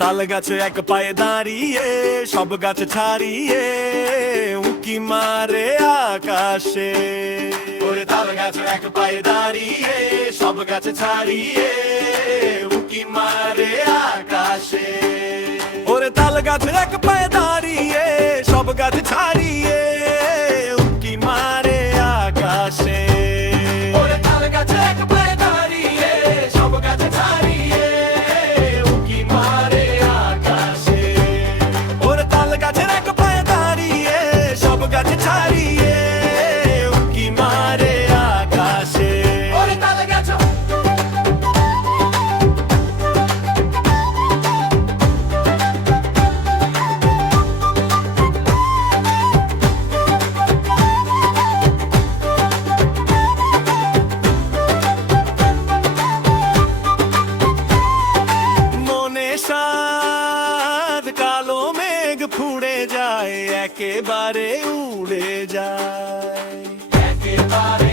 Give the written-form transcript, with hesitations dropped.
তাল গাছে এক পায়ে দাঁড়িয়ে সব গাছ ছাড়িয়ে উকি মারে আকাশে। ওরে তাল গাছে এক পায়ে দাঁড়িয়ে সব গাছ ছাড়িয়ে উকি মারে আকাশে। ওরে তাল গাছে এক পায়ে দাঁড়িয়ে সব গাছ ছাড়িয়ে উকি মারে আকাশে। ওরে তাল গাছে এক পায়ে দাঁড়িয়ে সব গাছ ছাড়িয়ে উকি মারে আকাশে। ওরে তাল গাছের এক পায়ে দাঁড়িয়ে সব গাছ ছাড়িয়ে উকি মারে আকাশে। ওরে তাল গাছ সাদ কালো মেঘ ফুড়ে যায় একেবারে উড়ে যায় একেবারে